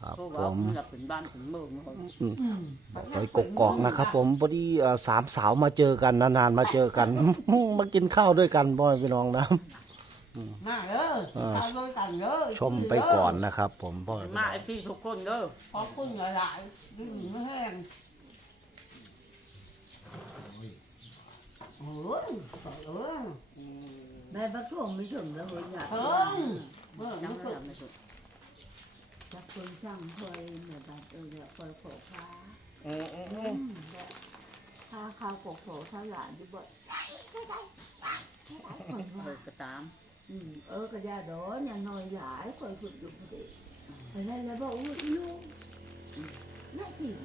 ครับเพราะผว่ามมันจะเป็นบ้านเป็นเมืองเขาซอยกกอกนะครับ ผมพอดีเอ่อสามสาวมาเจอกันนานๆมาเจอกัน มากินข้าวด้วยกันพ่อแม่พี่น้องนะ มาเด้ออ่าข้าวด้วยกันเด้อชมไปก่อนนะครับ ผมพ่อแม่พี่มาน้องไอ้ที่ทุกคนเด้อขอบคุณหลายๆดื่มไม่แห้งโอ้ยเออแม่บักท่วงไม่ถึงแล้วเฮ้ยอะเพิ่งเมื่อยังมันไม่เพิ่งทำไม่สุด จักคนสร้างคอยแม่บัดเออเนี่ยคอยโผล่พาเออเออเออือมแบบพาข้าวโผล่โผล่ข้าวหลานที่บ่ได้ได้ได้ได้ได้คนเอว่าอกระตาม อืมเออกระยาดอนอย่างน้อยหลายคอยฝึกอยู่พอดีอะไรแล้วบอกอุ้ยลูกน่าจริง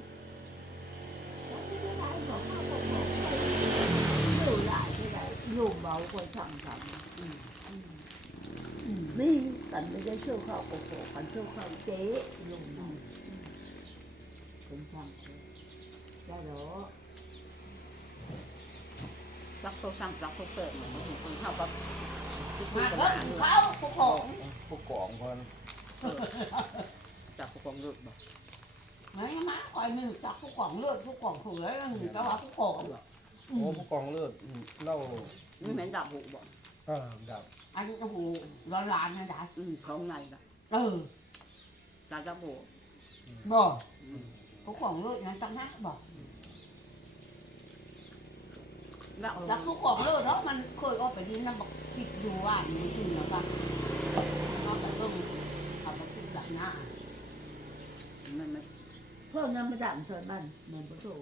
แล้วไม่ได้ไรบอกข้าวโผล่โผล่อยู่หลายไม่ได้อยู่เบาคอยช่างทำอืม อืมอืมนี่กันไม่ได้เชื่อข้าวโผล่โผล่กันเชื่อข้าวเจ๊อยู่ไหนเป็นช่างได้หรอรักเขาสั่งรักเขาเปิดเหมือนคนเข้ากับคุมายกับเข้าวผู้ของผู้กองเพิ่นจากผู้กองเลือดบอกไหนมาคอยหนึ่งจับผู้ของเลือดผู้ของเผือหนึ่งจะว่าผู้ของโอ้ผู้กองเลือดเล่านี่แม่นดับหูบ่ อกอ่าดับอันนี้โอ้โหร้อนร้านนะได้อืมเขาไงล่ะเออตาดับหูบอกผู้ของเลือดนั้นตั้งนักบอกแล้วแล้วผู้ของเลือดเนาะมันเคยเอาไปดินน้ำบอกคิดดูว่ามันชื่อแล้วก็เอาไปต้มเอาไปกินกับหน้ามันไม่เพิ่มน้ำมาดามซอยบ้านแม่ประตู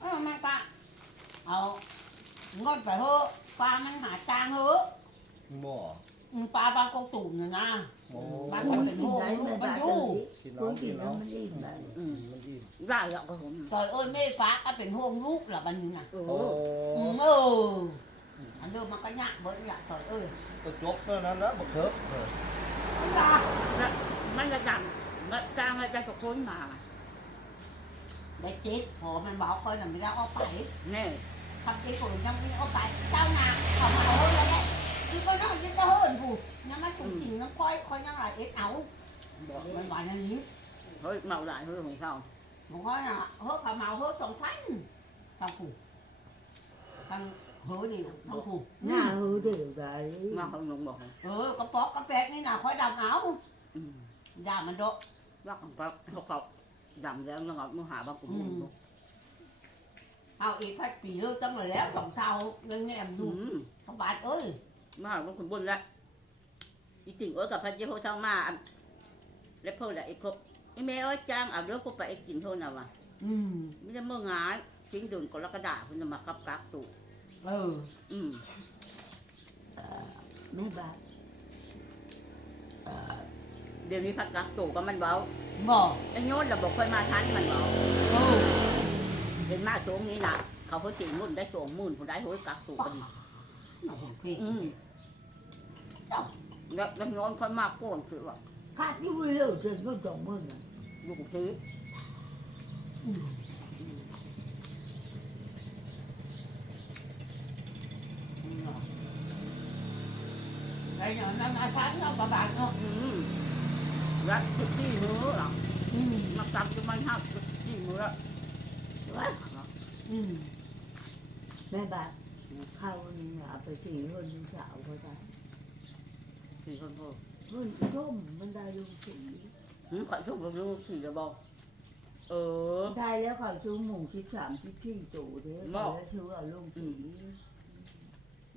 เออแม่ก็เอาเงินไปเถอะ ปลามันหาจางเถอะหม้ออืมปลาบางกงตุ่มน่ะนะ โอ้บ้านคุมันยเป็นกิโฮนมได้ลูแม่กมันบ้านอจะยู่คุยกินแล้วมันอิ่มเลยอืมมันอิ่มได้แล้วก็ผมซอยเอ้ยแม่ฟ้าก็เป็นโฮมลูกละบันนี้น่ะโอ้โอ้อืมเอออันเดิมมันก็ยากเบิดอยากซอยเอ้ยกระจกเท่านั้นนะบักเถิบเออมันจะดังมันจ้างอะไรจะทุกคนมาได้เจ็ดพอมันบอกคอยน่ะไม่ได้เอาไปแน่ทำเจ็ดคนยั งไม่เอาไปเจ้านาเขามาเอาแล้วแหละที่ก็น่าจะเฮิร์นผู้ยังไม่ถูกจริงน้ำค่อยค่อยยังไรเอ็ดเอาบอกมันหวานอย่างนี้เฮ้ยเมาหลายเฮ้ย ของเขาบอกว่าน่ะเฮ้ยเขาเมาเฮ้ยสองพันทางผู้ทางเฮ้ยนี่น่ะทางผู้หน้าหูเดือดไรมาเขายงบอกเออกระป๋อกกระแปกนี่น่ะค่อยดำเอาอืมด่ามันโดะรักของเขาเขาเขาดำแล้วแล้วก็มือหาบางกลุ่มเอาอีกพัดปีเลิกจังเลยแล้วสองเท่าเงินแง่มอืดูมสบายเอ้ยมาหาบางคนบนแล้วอีติ่งเอ้ยกับพันเจ้าเจ้ามาแล้วเพิ่นละไอ้ครบไอ้แม่เอ้ยจ้างเอาเรื่องพวกไปไอ้กินเท่านั้นว่ะอืมไม่ได้เมื่องานทิ้งเดินกรกฎาคุณจะมากับกักตู่เอออืมแม่บ้านเดี๋ยวนี้พักกักตู่ก็มันเบาบอกไอ้โยนเราบอกค่อยมาทันมันเบาเออ เห็นมาโฉงนี้นะเขาเขาสี่มุ่นได้โฉงมุ่นผู้ได้โหยกักตู่กันโอเคอืมแล้วแล้วโยนค่อยมาโกนคือว่าขาดที่วิ่งเร็วจนก็จงมึงอะลูกซื้อไอ้เนาะนั่นมาฟันเนาะประบาดเนาะอืมรัดทุกที่มือหรออืมมาจำจะมันหักทุกที่มือละ รัดอืมแม่บ้านเข้านี่เอาไปสี่คนสาวเขาได้สี่คนพ่อเฮ้ยส้มมันได้ลุงสีหืมขอชมกับลูกสี่จะบอกเออ ได้แล้วเขาซื้อหมูชิดสามชิดที่ตู่เด้อบอก แล้วซื้อเอาลุงสี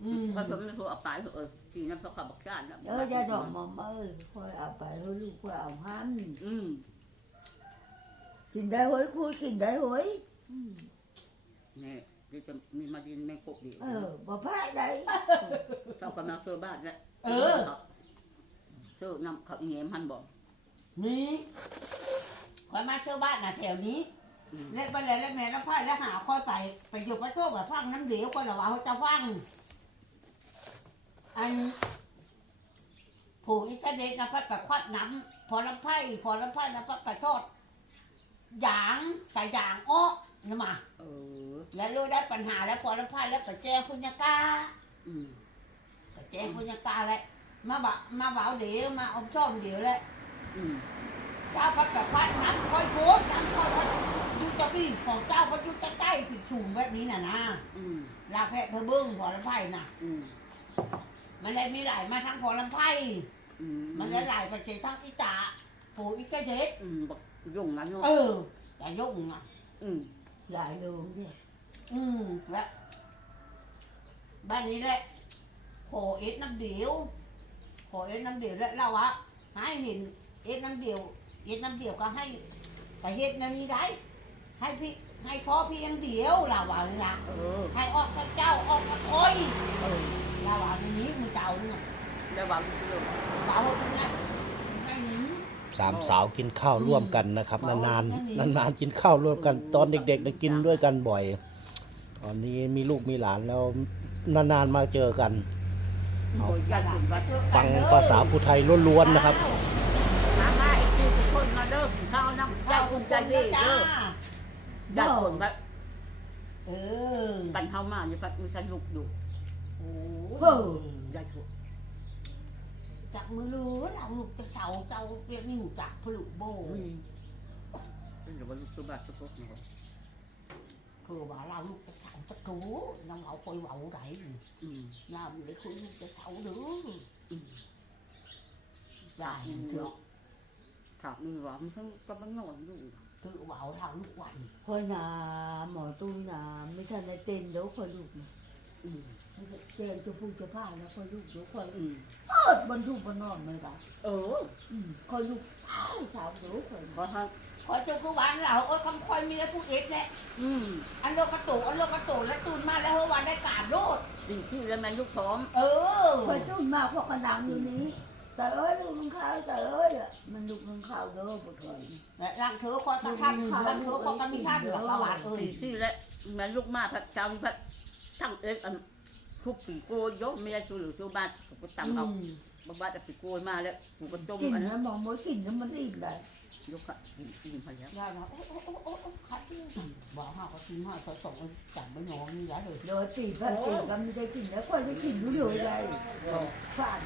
อืมผสมในตัวเอาไปเออสี่น้ำเขาขับบักจานนะเออจะดอกมอมเอ้ยค่อยเอาไปให้ลูกค่อยเอาหันอืมกินได้หวยคุยกินได้หวย อืมนี่เดี๋ยวจะมีมาดินแมงโคกดีเออบ่พลาดได้เจ้ากำลังซื้อบ้านแล้วเออซื้อนำเขาเงี้ยมันบอกนี่คอยมาเชื่อบ้านน่ะแถวนี้อืมเล็กบ้านเลยเล็กแม่น้ำพายแล้วหาค่อยไปไปอยู่พระโชคแบบฟังน้ำเดียวคนละว่าเขาจะฟังอันผู้อิสราเอลนะพัดไปควัดน้ำพอลำไพ่พอลำไพ่นะพัดไปทอดหยางใส่หยางอ้อ นะมา เออ แล้วรู้ได้ปัญหาแล้วพอลำไพ่แล้วไปแจ้งพุญญากาอืมไปแจ้งพุญญากาแล้วมาบะมาเบาเดี๋ยวมาอมช่อมเดี๋ยวแหละอืมอเจ้าพัดกับพัดน้ำคอยโพสน้ำคอยพัดอยู่จะพี่ของเจ้าพัดอยู่จะใต้ผิดสูงแบบนี้น่ะนะอืมลาแพะเธอเบิ้งพอลำไผ่น่ะ อืมมันเลยมีหลายมาทั้งพอลำไผ่อืมมันเลยหลายไปเจทั้งอีตาโผอีกแค่เจ็ดอืมบักยุ่งนั้นเนาะเออแต่ยุ่งอะ อืม หลายโลเนี่ยอืมและบ้านนี้แหละโผเอ็ดน้ำเดียวโผเอ็ดน้ำเดียวแล้วเราอะให้เห็นเอ็ดน้ำเดียว เอ็ดน้ำเดียวก็ให้ไปเฮ็ดแนวนี้ได้ ให้พี่ให้พ่อเพียงเดียวเราว่าเลยนะเออให้ออกพระเจ้าออกพระคอยเออเราว่าในนี้มือเจ้าเนี่ยแล้วว่ามันคือเจ้าเนี่ยให้หนี สามสาวกินข้าวร่วมกันนะครับ นานๆนานๆกินข้าวร่วมกัน ตอนเด็กๆได้กินด้วยกันบ่อยตอนนี้มีลูกมีหลานแล้วนานๆมาเจอกันโอ้ยกันถึงว่าฟังภาษาภูไทยล้วนๆนะครับมามาไอ้ที่ทุกคนมาเด้อกินข้าวน้ำเจ้าเจ้าคุคุณณใจใจดีดีจ้าเด้อญาติคนแบบเออปันเฮามานี่ปันมีสนุกอยู่โอ้เฮ้อญาติคน จักมือรู้เราลูกจะเสาเจ้าเปียกนี่หูจักผลุโบอืมเป็นกับว่าลูกตัวบาดตัวพวกนะครับคือว่าเราลูกจะเสาจะกูน้องเอาคอยเว้าไหนอืมน้าอยู่ในคุยลูกจะเสาเด้ออืมได้อืมเนาะถามนี่ว่ามันเพิ่งก็มันนอนอยู่คือเว้าเราลูกไหวคอยนาหมอตู้นาไม่ทันได้เต้นเดี๋ยวคอยลูกนะ อืมเจนจะพูดจะพาแล้วคอยลูกเดี๋ยวคอยอืมเปิดบรรทุกบรรนอนไม่ได้เอออืมคอยลูกอ้าวสาวเดี๋ยวคอยเพราะถ้าคอยเจ้าคือวันเราโอ้คำคอยมีแล้วผู้เอ็ดแหละอืมอันโลกระโตอันโลกระโตแล้วตูนมาแล้วเฮาวันได้การโลดสิ่งที่แล้วมันลูกพร้อม เออคอยตุ้นมาพวกกระดังอยู่นี้แต่เอ้ยลูกน้องข้าวแต่เอ้ยอะมันลูกน้องข้าวเด้อบ่เคยและร่างเธอคอยกระทันร่างเธอคอยกระมีท่านหลักประวัติเอ้ยสิ่งที่แล้วมันลูกมาพัดเจ้าพัด ทั้งเอ็กอันทุกปีโกยกเมียชูหรือชูบ้านกูตำเอาบ้านจะปีโกยมาแล้วกูก็ต้มกินอันนะนั้นมองบ่กินนะมันอิ่มเลยยกอะกินกินไปแล้วยายนะโอ้โอ้โอ้โอ้โอ้คัดที่บอกห้าก็ทิ้งห้าเขาส่งจับไม่ยอมนี่ย้ายเลยโดยปีพันปีก็ไม่ได้กินแล้วคอยจะกินอยู่เลยเลยฝัน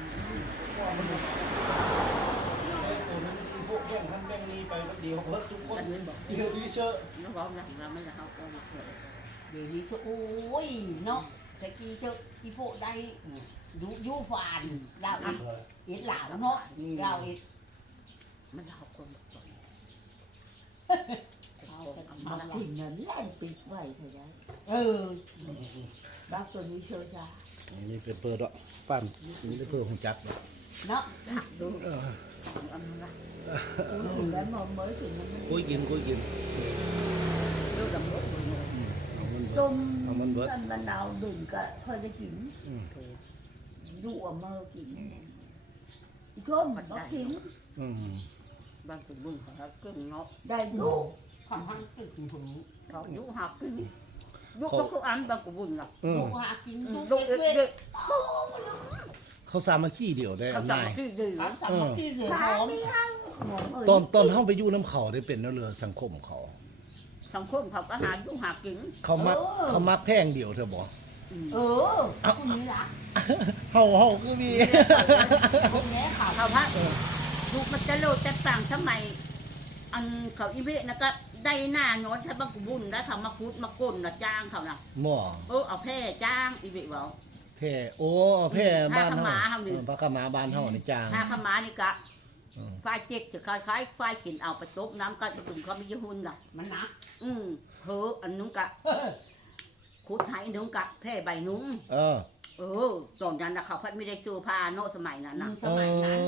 พวกแบ่งท่านแบ่งนี้ไปก็ดีของเลิกทุกคนอันนี้บอกเดียวดีเชอะน้องร้องหลังเราไม่จะเอาเอามาเสิร์ฟ เดี๋ยวนี้จะโอ้ยเนาะตะกี้เจ้าอีโพได้ดูยูฟานเราเอ็ดเอ็ดเหล่าเนาะเราเอ็ดมันจะเอาคนบอกก่อนเอากันมามาถึงนั้นแล่นปิดไว้เท่านั้นเออบักตัวนี้เชียวจ้านี่เป็นเปิดอะปั้นนี่เป็นเปิดของจักรเนาะหักดูอันนั้นนะถึงแล้วมอง mới ถึงมันกุ้ยกินกุ้ยกินดูดำรถ ต้มเอามันเบิดมันมะนาวดื่มก็ค่อยได้กินอืมดูอะมากินอีต้มมันก็กินอืมบ้านคุณบุญเขาเก่งเนาะได้ดูความหังตึกหูเขายุหักขึ้นยุกเขาอันบ้านคุณบุญน่ะอืมดูหากินดูลูกเอ็ดเอ็ดเว้ยเด็กเขาสามัคคีเดียวได้เขาอันจำนายชื่อดีถามสามัคคีเสือขาหอมไม่ห้างหอมเอ้ยตอนตอนเข้าไปอยู่น้ำเขาได้เป็นเนาะเรือสังคมเขา สังคมเขาก็หายุหักกินเขามักเขามักแพงเดียวเธอบอกเออคุณนี่ละเฮาเฮาคือมีคนแง่ข่าวเขาพระยุมันจะโลดแต่ต่างสมัยอันเขาอีเวนะก็ได้หน้าโน้ตถ้าบ้านคุณบุญแล้วเขามาคุดมาก้นนะจ้างเขาน่ะหม้อเออเอาแพร่จ้างอีเวบอกแพร่โอ้แพร่บ้านผ้าขาวม้าเฮาเฮานี่ เออผ้าขาวม้าบ้านเฮานี่จางถ้าขมานี่กะ อืมไฟเจ็กจะคล้ายๆไฟขินเอาไปตบน้ำก็จะถึงเขาไม่ยุ่นน่ะ มันหนักอืมเพออันนุ้งกะขุดไห้นุ้งกะแพร่ใบนุ้งเออ เออตอนนั้นนะเขาพัดไม่ได้ซื้อผ้าโนสมัยนั้นนะสมัยนั้น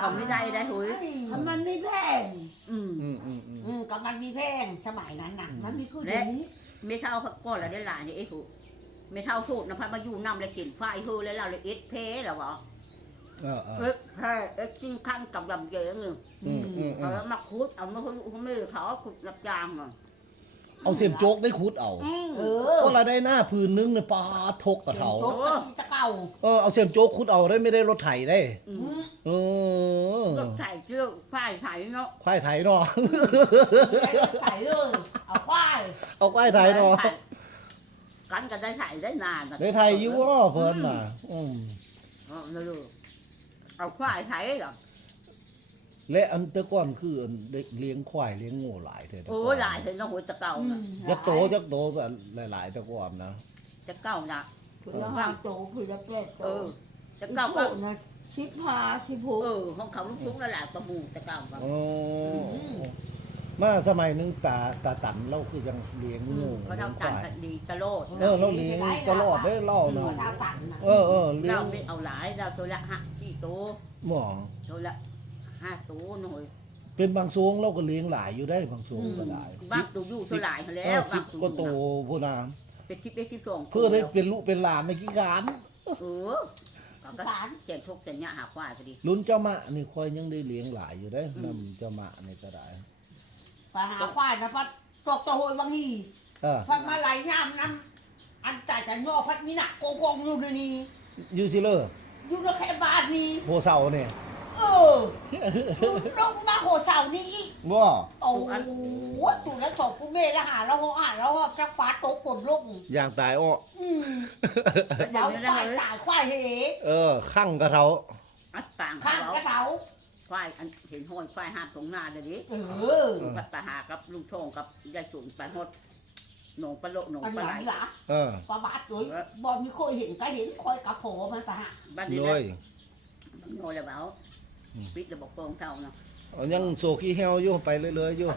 เขาไม่ได้ได้หุยทำมันไม่แพงอืม อืมอืมอืมอืมกับมันมีแพงสมัยนั้นน่ะ มันมีคือเดี๋ยวนี้ไม่เท่าพักก้อนละได้หลายนี่เอ้หูไม่เท่าสูตรนะพัดมาอยู่น้ำเลยกินไฟเฮอแล้วเราเลยเอ็ดเพแล้ววะ เออเออเอ็ดแพ้เอ็ดกินขั้นกับลำเยอะเลยอืมอืมอืเขามแล้วมาคุดเอามาคุดเขาไม่เขาเอาขุดรับจางอะเอาเสียมโจกได้ขุดเอาอืมเออก็ละได้หน้าพื้นนึงเนี่ยปลาทกกระเถาตกตะกี้ตะเก่าเออเอาเสียมโจกขุดเอาได้ไม่ได้รถไถได้อือือรถไถเชือกไฟไถเนาะควายไถเนาะใส่เลยเอาควายเอาควายไถเนาะกันก็ได้ไถได้นานนะได้ไถอยู่เนาะเพิ่นน่ะอืม เอานั่นเลย เอาควายไถเหรอและอันแต่ก่อนคืออันเด็กเลี้ยงควายเลี้ยงงูหลายเท่าโอ้หลายเห็นแล้วหัวจะเก่านะจักโตจักโตก็หลายๆแต่ก่อนนะ จะเก่านะคือละห้าโตคือละแปดโตเออ จะเก้าเก่าก็นะสิบห้าสิบหกเออของเขาลูกทุ่งละหลายประมูจะเก่าก็ โอ้ มาสมัยหนึงตาตาตันเราคือยังเลี้ยงงูเขาเลี้ยงคทำต่างวายกันดีตลอดเออเราเลี้ยงตลอดได้เล่าหัเนาะวเท้าตันนะเออเออเลี้ยเรางไม่เอาหลายเราตัวละห้าสี่ตัวหมอตัวละห้าตัวหน่อยเป็นบางสวงเราก็เลี้ยงหลายอยู่ได้บางสวงก็ได้บางตัวอยู่ตัวหลายแล้เออวสิบาบงก็โตตัวพูนาเป็นสิบเป็นสิบสองเพื่อได้เป็นลูกเป็นหลานในกี่การ เออก็เสียนทุกเสียนยาหาควายพอดีรุ่นเจ้ามะนี่คอยยังได้เลี้ยงหลายอยู่ได้นำเจ้ามะนี่ก็ได้ ไปหาควายนะพัดตกตะโหยบางทีเออพัดมาไหลน้ำน้ำอันจ่ายจะย่อพัดมีหนักโกงกงอยู่ในนี้อยูซิเลอร์อยู่ในแค่บ้านนี้โพเซาเนี่ยเอออยู่ลงมาโหเสานี่อีกว่าโอ้โหตู่แล้วสองกูเมย์แล้วหาแล้วหหาแล้วจักฟ้าโตกดลงอย่างตายอ้ออืมแล้วควายตายควายเหเออข้างกระเทาอัดปางข้างเขากระเถา ควายอันเห็นห้อยควายห้ามตรงหน้าเลยดิเออปัตตาหากับลุงทองกับยายสุนไปหดหนองปลาโลหนองอันปลาหไหลลังหล่ะเออ ปลาบาดเลยบอลมีเคยเห็นก็เห็นคอยกับโผมันตาหะบ้านนี้เลเลยยโง่เลยเบาปิดระบบโปรงเท่าเนาะเอายังโซขี้เฮวอยู่ไปเรื่อยๆอยู่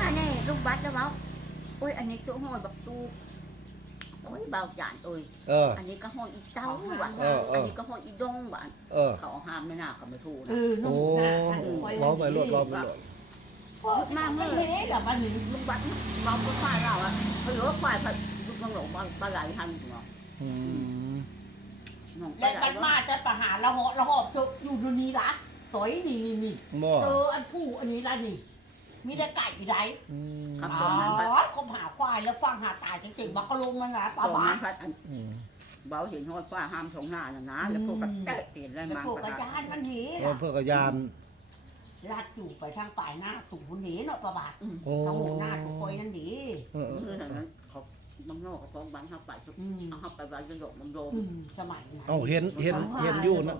มาแน่ลูกบัตรแล้วเบาโอ้ยอันนี้โจ้ห้อยบักตู โอ้ยเบาจานโอ้ยเออ อันนี้ก็ห้อยอีเต้าหวานเออเอออันนี้ก็ห้อยอีดงหวานเออ เขาห้ามไม่น่าเขาไม่ถูกเอนะอนุ่โอ้มหน้าหันคอยเว้าไปรถเว้าไปรถมาเมื่อเฮ้กับมันนี่ลูกบัตรเบาก็ควายเราอะเขาเหลือควายพันลูกมังหลงปลาไหลทันเนาะอืมหนองปและลาไหลมันมาจะประหารละหอบละหอบอยู่ดูนี่ละต่อยนี่นี่นี่บ่เอออันผู้อันนี้ละนี่ มีแต่ไก่อีไรอืมครับ อ๋อคบหาควายแล้วฟังหาตายจริงๆบักกะลงมันนะปตลาอนบานั้ดนพัดอันอืมเบาเห็นห้อยควายห้ามตรงหน้าน่ะนะแล้วพวกก็แตะเตียนอะไรแล้วมาพวกอาจารย์มันหนีเออเพื่อกระยานลาดจู่ไปทางปลายหน้าตู่หนีเนาะปลาบาดโอ้ทางหัวหน้าตู่คอยนั่นดีเออเออเมื่อนั้นเขาบางนอกเขาฟ้องบางเขาไปทุกอืมเอาเขาไปบางจะโดดมันโดมอืมสมัยนั้นเอาเห็นเห็นเห็นอยู่นะ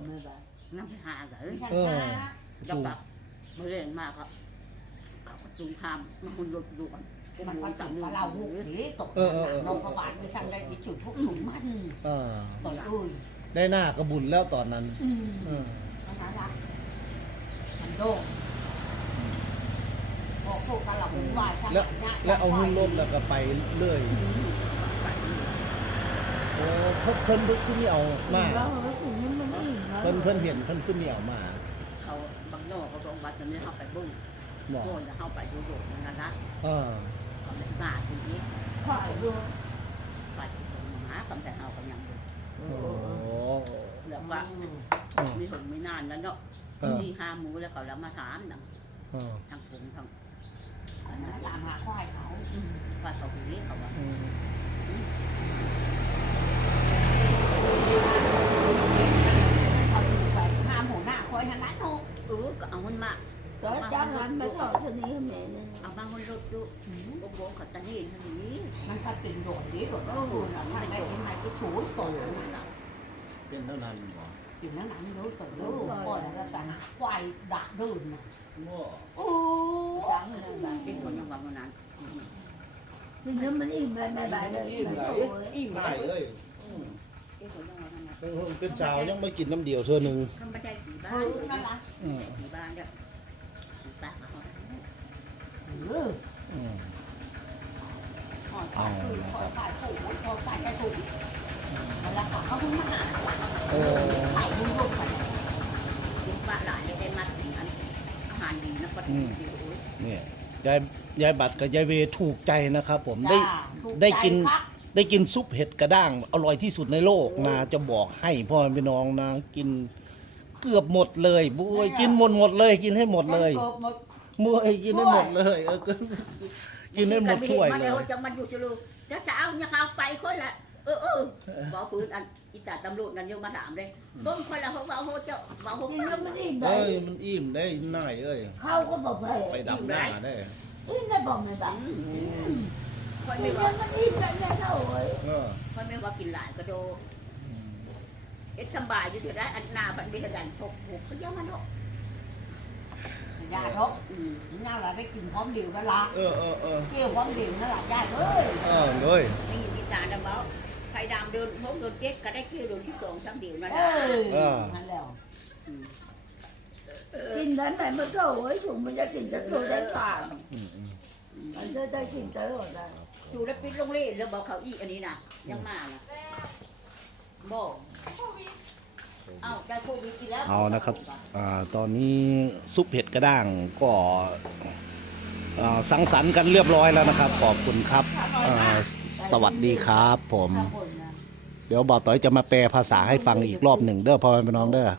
น้ำหาเลยไม่ใช่เออนะจะแบบมาเล่นมากครับ เขาก็จุงทำมันคุณหลุดด่วนมันก็ติดปลาเราหุกหนีตกเออเออเออลงปลาบาดไปทางใดอีจุดพวกถุงมันเออต่อยเอ้ยได้หน้ากระบุญแล้วตอนนั้นอืมเออมันน่ารักมันโดงบอกพวกกันเราเป็นวายทางแล้วไหนแล้วเอาหุ้นลบแล้วก็ไปเรื่อยโอ้เพิ่นเพิ่นเพิ่นขึ้นนี่เอามาแล้วถึงมันอิ่มแล้วเพิ่นเพิ่นเห็นเพิ่นขึ้นนี่เอามาเขาบางนอกเขาตรงบัตรนี้เขาไปบุ้งหมอ โน่นเขาไปดูโดดนั่นนะเออเขาไม่มาทีนี้ผ่ายด้วยไปหาคำแต่เขากำยังดูโอ้แล้วว่าอืมมีคนไม่นานแล้วเนาะเออที่ห้ามูแล้วเขาแล้วมาถามนะเออทางผมทางอันนั้นตามหาควายเขาว่าเขาคนนี้เขาว่าอืมเขาอยู่ไปห้ามหัวหน้าคอยทันนั้นโนเออก็เอามันมา ก็จ้างงานมาสอนคนนี้แม่นึงเอามาคนรถดูโบงเขาตะนี่ทางนี้มันถ้าเป็นโดดนี้โดดก็คือเราทางได้ยังไงก็ศูนย์ต่อนั่นแหละเป็นเท่านั้นหมออยู่นั่นนั้นรู้ต่อรู้ก่อนแล้วแต่หาควายด่าดื้นหมอโอ้จ้างเงินบาทเป็นคนยังหวังวันนั้นทีนี้มันอิ่มแล้วแม่บายเลยอิ่มไหลอิ่มไหลเอ้ยเป็นคนยังหวังวันนั้นเป็นคนเป็นสาวยังไม่กินน้ำเดียวเธอหนึ่งทำไม่ได้กี่บ้าเอนอนั่นละอืมกี่บ้านเนี่ย ตาเขาเอออืมขอขายถูกขอขายถูกขอขายถูกมันราคาเขาเพิ่งมาหาโอ้ขายรุ่งรุ่งไปกินปลาหลายได้มาถึงอันอาหารดีนะปฏิทินโอ้ยเนี่ยยายยายบัตรกับยายเวถูกใจนะครับ ผมได้จ้าถูใจได้กินครับได้กินซุปเห็ดกระด้างอร่อยที่สุดในโลกนะจะบอกให้พ่อแม่พี่น้องนะกิน เกือบหมดเลยบุ้ยกินหมดหมดเลย กินให้หมดเลยกินหมดมวยกินให้หมดเลยเออกินกินให้หมดถ้วยมาเลเดี๋ยยวจะมันอยู่จะรู้จะสาวเนี่ยเขาไปคนละเออเออบอกปืนอันอีตาตำรวจนั่นยังมาถามเลยเบิ้งคนละเขาบอกเขาเจ้าบอกเขาทีนี้มันอิ่มเลเอ้ยยมันอิ่มได้หน่อยเอ้ยเข้าก็บอกไปไปดับหน้าได้อิ่มได้บอกไม่บังคนทีไม่นี้ว่ามันอิ่มแล้วแม่เท่าเอ้ยเออคนไม่ว่ากินหลายก็โด เอ็ดสำบายอยู่ที่ได้อันหนาบันเดียดันทบผูกเขาเยอะมันเนาะญาติเขาอืมน่าละได้กินพร้อมเดียวนั่นละเออเออเออเกี่ยวพร้อมเดียวนั่นละญาติเอ้ยเออเลยไม่ยินดีตาดำเบ้าไฟดำเดินพบโดนเจ็ดก็ได้คิวโดนที่สองสามเดียวนั่นเอนะอนั่นแล้วกินได้ไหมมันก็โอ้ยถุงมันจะกินจะตัวได้ป่านมันจะได้กินตลอดได้จูแล้วปิดลงเล่แล้วบอกเขาอีกอันนี้นะยังมานะบอกเอ้าแต่โควิดอีกแล้วเอานะครับอ่าตอนนี้ซุปเห็ดกระด้างก็อ่าสังสรรค์กันเรียบร้อยแล้วนะครับ ขอบคุณครับอ่าสวัสดีครับผมถ้าคนนะ เดี๋ยวบ่าวต้อยจะมาแปลภาษาให้ฟังอีกรอบหนึ่งเด้อพ่อแม่พี่น้องเด้อ